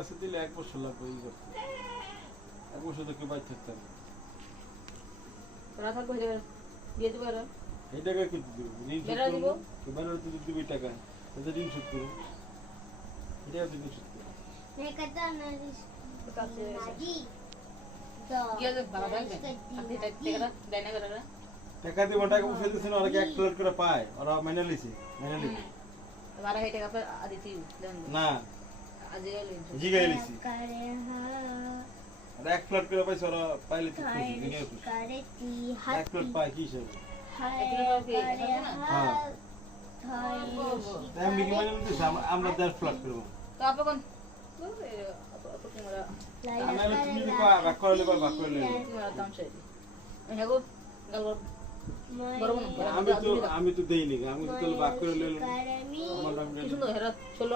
আছে দিলে 1 বছর লাগবে এই করতে 1 বছর তো কেউ বাইরে থাকতে পারবে ওরা থাকবে দিয়ে দেবো এরা এই টাকা কি দিব ঋণ শোধ বেড়া দিব করবো বেড়া তো দিবি টাকা এটা ঋণ শোধ করবো এটা ঋণ শোধ করবো কাছে গিয়ে বাবা দেখবেন আপনি টাকা দেয় না বেড়া টাকা দিব টাকা পয়সা দিছে না ওরা কি 1 প্লেট করে পায় ওরা মেনে লিছে মেনে লিছে বারা এই টাকা পর আদিতি দেন না জি গাইলিছি আর 1 প্লেট করে পয়সা ওরা পাইলে তো খুশি দিনে খুশি 1 প্লেট পায় কি হিসাবে হ্যাঁ আমি কি মানে বলতেছি আমরা 10 প্লেট করব তো আপন আমি তুমি কি কয় বাক করলে বাক করলে দাম চাই হেগো গেল আমি তো দেইনি আমি তো বাক করে লইলাম কি সুন্দর হেরা চলো